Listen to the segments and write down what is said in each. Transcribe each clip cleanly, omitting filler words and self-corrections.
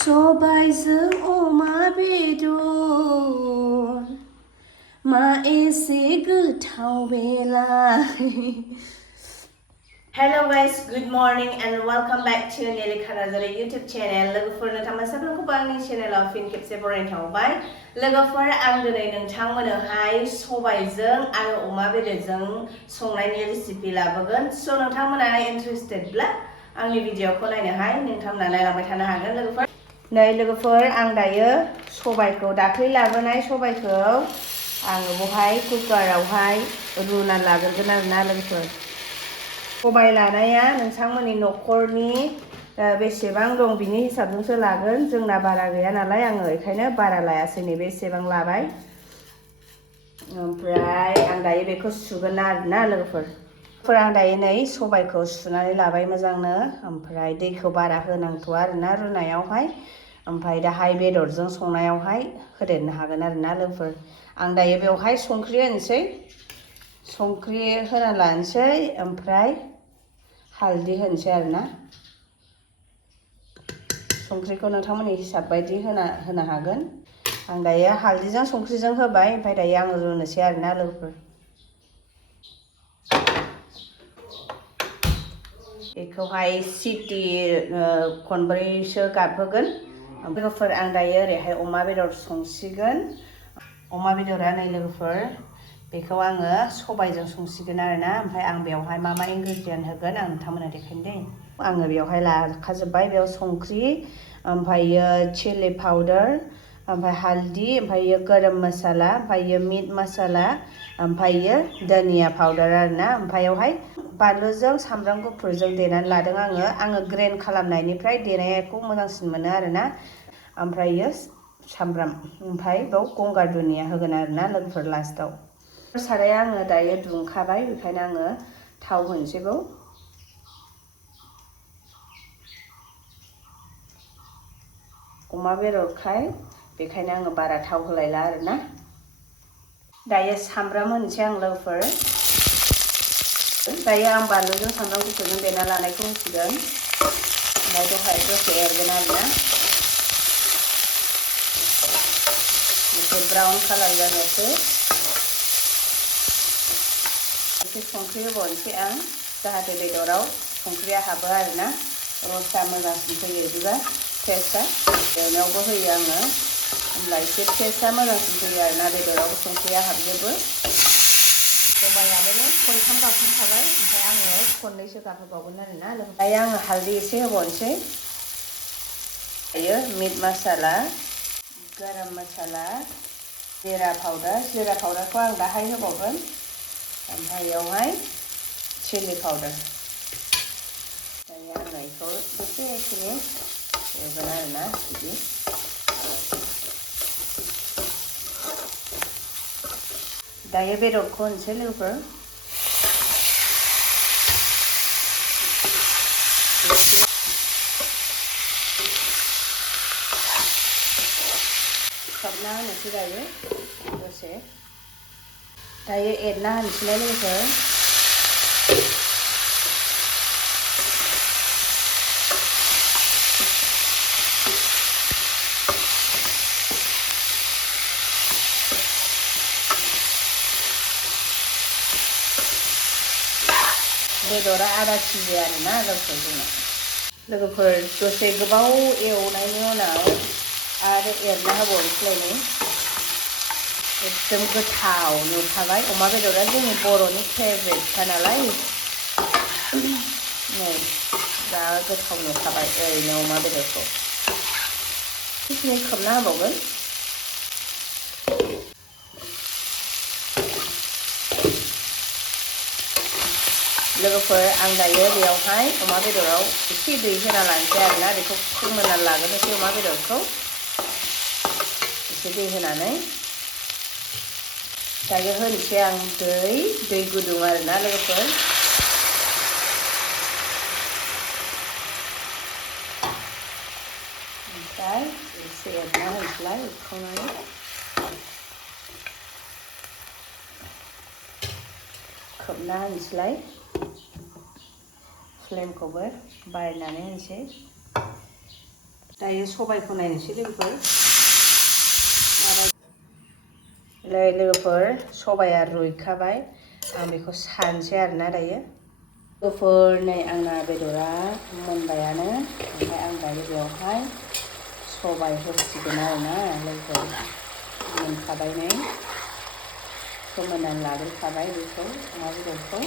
Sobaijwng Oma bedor ma एसे गोथाव बेलाय. Hello guys, good morning and welcome back to Nilikha Narzary YouTube channel. लोगोफोर नोंथांमोन साफ्रोमखौबो आंनि चेनेलाव फिन खेबसे बरायनाय थाबाय. लोगोफोर आं दिनै नोंथांमोननोहाय सबायजों आरो अमा बेदरजों संनायनि रेसिपि लाबोगोन. स' नोंथांमोना इन्टारेस्टेडब्ला आंनि भिडिअखौ नायनोहाय नोंथांमोना नायलांबाय थानो हागोन लोगोफोर. नै लोगोफोर आं दायो सबायखौ दाख्लै लाबोनाय सबायखौ आङो बहाय कुकारावहाय रुना लाग्रोगोन आरोना लोगोफोर. सबाय लानाया नोंथांमोननि न'खरनि बेसेबां दं बिनि हिसाबजोंसो लागोन. जोंना बारा गैया नालाय आङो बेखायनो बारा लायासै, नैबे एसेबां लाबाय. ओमफ्राय आं दायो बेखौ सुगोन आरोना लोगोफोर. आं दायो नै सबायखौ सुनानै लाबाय मोजांनो. ओमफ्राय दैखौ बारा होनांथ'आ आरोना रुनायावहाय. ओमफ्राय दाहाय बेदरजों संनायावहाय होदेरनो हागोन आरोना लोगोफोर. आं दायो बेवहाय संख्रि होनोसै, संख्रि होना लानोसै. ओमफ्राय हालदै होनोसै आरोना. संख्रिखौ नोंथांमोननि हिसाब बायदि होनो हागोन. आं दायो हालदैजों संख्रिजों होबाय. ओमफ्राय दायो आङो रुनोसै आरोना लोगोफोर. बेखौहाय सिटि खनब्रैसो गाबहोगोन. लोगोफोर आं दायो ओरैहाय अमा बेदर संसिगोन. अमा बेदरा नै लोगोफोर बेखौ आङो सबायजों संसिगोन आरोना. ओमफ्राय आं बेवहाय मा इनग्रेडियेन्ट होगोन आं नोंथांमोननो देखायनो दै. आङो बेवहाय लाखाजोब्बाय. बेयाव संख्रि, ओमफ्रायो चिली पाउडार, ओमफ्राय हालदै, ओमफ्रायो गरम मसाला, ओमफ्रायो मिट मसाला, ओमफ्रायो धनिया पाउडार आरोना. ओमफ्रायावहाय बानलुजों सामब्राम गुफुरजों देनानै लादों आङो ग्रेन्ड खालामनायनिफ्राय देनायखौ मोजांसिन मोनो आरोना. ओमफ्रायो सामब्राम, ओमफ्राय बेयाव गंगार दुनिया होगोन आरोना लोगोफोर लास्टाव. साराया आङो दायो दुंखाबाय, बेखायनो आङो थाव होनोसै बाव. अमा बेदरखाय बेखायनो आङो बारा थाव होलायला आरोना. दायो सामब्राम होनोसै आं लोगोफोर. दायो आं बानलुजों सामब्राम गुफुरजों देना लानायखौ होसिगोन. ओमफ्राय दसे एरगोन आरोना. एसे ब्राउन कालार जाजासे. एसे संख्रि होबावनोसै आं, जाहाथे बेदराव संख्रिया हाबो आरोना. रसा मोजांसिन फैयो बिदिबा टेस्टआ. एवनायावबो होयो आङो, होमब्ला एसे टेस्टआ मोजांसिन फैयो आरोना. बेदरावबो संख्रिया हाबजोबो. सबायाबो खनथाम गाबखांखाबाय. ओमफ्राय आङो खननैसो गाबहोबावगोन आरोना. दायो आङो हालदै एसे होबावनोसै. दायो मिट मसाला, गरम मसाला, जिरा पाउडारखौ आं दाहाय होबावगोन. ओमफ्राय बेयावहाय चिली पाउडार. दायो आङो बेखौ दसेखिनि एवगोन आरोना बिदि. दायो बेदरखौ होनोसै लोगोफोर. खोबना होनोसै दायो दसे. दायो एरना होनोसैलाय लोगोफोर. बेदरा आधा केजि आरोना लोगोफोर जोंना. लोगोफोर दसे गोबाव एवनायनि उनाव आरो एरना होबावनोसैलाय. एकदम गोथाव नुखाबाय. अमा बेदरा जोंनि बर'नि फेभरेटखा नालाय. नै जा गोथाव नुखाबाय ओरैनो अमा बेदरखौ. एसे खोबना होबावगोन. लोगोफोर आं दायो बेयावहाय अमा बेदराव एसे दै होना लानोसै आरोना. बेखौ फोमोनना लाग्रोनोसै अमा बेदरखौ एसे दै होनानै. दायो होनोसै आं दै गुदुं आरोना लोगोफोर. ओमफ्राय एसे एरना होनोसैलाय एरखावनानै. खोबना होनोसैलाय. फ्लेमखौबो बारायनानै होनोसै. दायो सबाइखौ नायनोसै लोगोफोर लोगोफोर सबाइया रुइखाबाय आं बेखौ सानसै आरोना दायो लोगोफोर नै आंना बेदरा मोनबायानो ओमफ्राय आं दायो बेवहाय सबाइ होसिगोन आरोना लोगोफोर मोनखाबाय नै फोमोननानै लाग्रोखाबाय बेखौ अमा बेदरखौ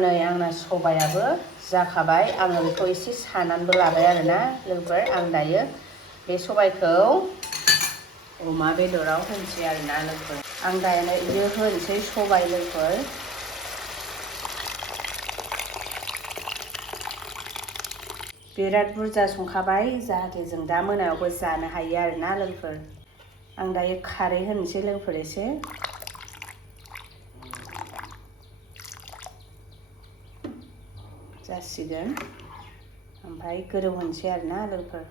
नै आंना सबायाबो जाखाबाय आङो बेखौ एसे सानानैबो लाबाय आरोना लोगोफोर आं दायो बे सबाइखौ अमा बेदराव होनोसै आरोना लोगोफोर आं दायो बियो होनोसै सबाइ लोगोफोर बिराद बुरजा संखाबाय जाहाथे जों दा मोनायावबो जानो हायो आरोना लोगोफोर आं दायो खारै होनोसै लोगोफोर एसे जासिगोन ओमफ्राय गोदौहोनोसै आरोना लोगोफोर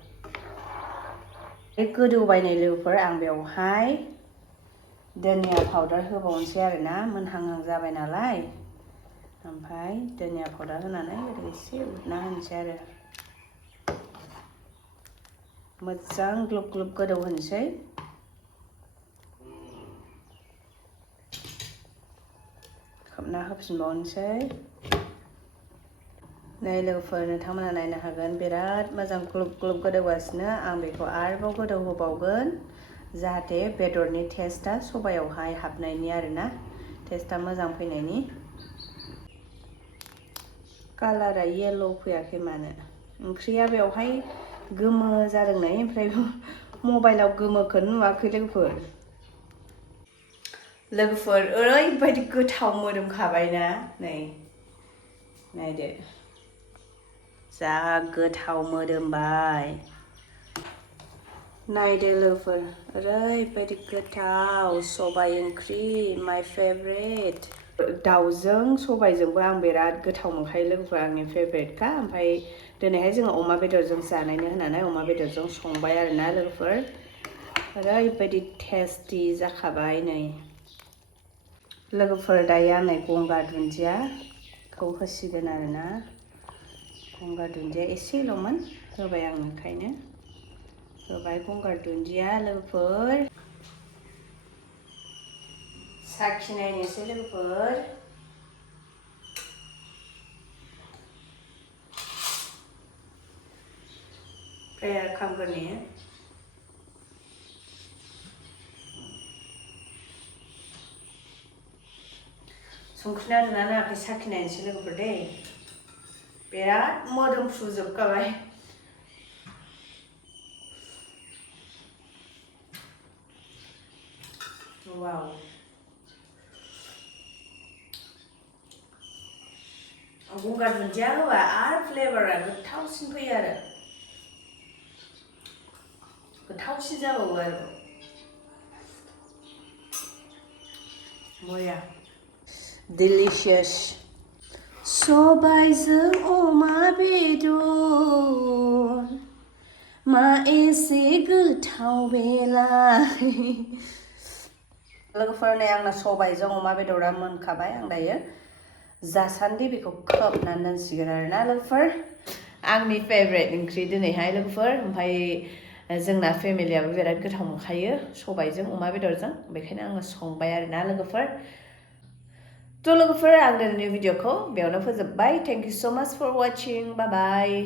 बे गोदौबायनाय लोगोफोर आं बेवहाय धनिया पाउडार होबावनोसै आरोना मोनहांहां जाबाय नालाय ओमफ्राय धनिया पाउडार होनानै ओरै एसे उरना होनोसै आरो मोजां ग्लब ग्लब गोदौ होनोसै खोबना होफिनबावनोसै नै लोगोफोर नोंथांमोना नायनो हागोन बिराद मोजां ग्लब ग्लब गोदौगासिनो आं बेखौ आरोबाव गोदौ होबावगोन जाहाथे बेदरनि टेस्टआ सबायावहाय हाबनायनि आरोना टेस्टआ मोजां फैनायनि कालारा येल्ल' फैयाखै मानो ओंख्रिया बेवहाय गोमो जादों नै ओमफ्राय मबाइलाव गोमोखौनो नुवाखै लोगोफोर ओरैबायदि गोथाव मोदोमखाबायना नै नायदो जा गोथाव मोदोमबाय नायदो लोगोफोर ओरैबायदि गोथाव सबाइ ओंख्रि माय फेभरेट दाउजों सबाइजोंबो आं बिराद गोथाव मोनखायो लोगोफोर आंनि फेभरेटखा ओमफ्राय दिनैहाय जोङो अमा बेदरजों जानायनो होननानै अमा बेदरजों संबाय आरोना लोगोफोर ओरैबायदि टेस्टि जाखाबाय नै लोगोफोर दायो आं गंगार दुन्दियाखौ होसिगोन आरोना गंगार दुन्दिया एसेल'मोन होबाय आं ओंखायनो होबाय गंगार दुन्दिया लोगोफोर साखिनायनोसै लोगोफोर प्रेयार खालामग्रोनि संख्रिना नोंना नाङाखै साखिनायनोसै लोगोफोर दै बिराद मोदोमफ्रुजोबखाबाय वाव गंगार दुन्दिया होबा आरो फ्लेभारा गोथावसिन फैयो आरो गोथावसिन जाबावो आरो बया delicious सबाइजों अमा बेदर मा एसे गोथाव बेलाय लोगोफोर नै आंना सबाइजों अमा बेदरा मोनखाबाय आं दायो जासान्दि बेखौ खोबनानै दोनसिगोन आरोना लोगोफोर आंनि फेभरेट ओंख्रि दिनैहाय लोगोफोर ओमफ्राय जोंना फेमिलियाबो बिराद गोथाव मोनखायो सबाइजों अमा बेदरजों बेखायनो आङो संबाय आरोना लोगोफोर थ' लोगोफोर आं दिनैनि भिडिअखौ बेयावनो फोजोबबाय थेंक इउ स' माच फर वाचिं बाय बाय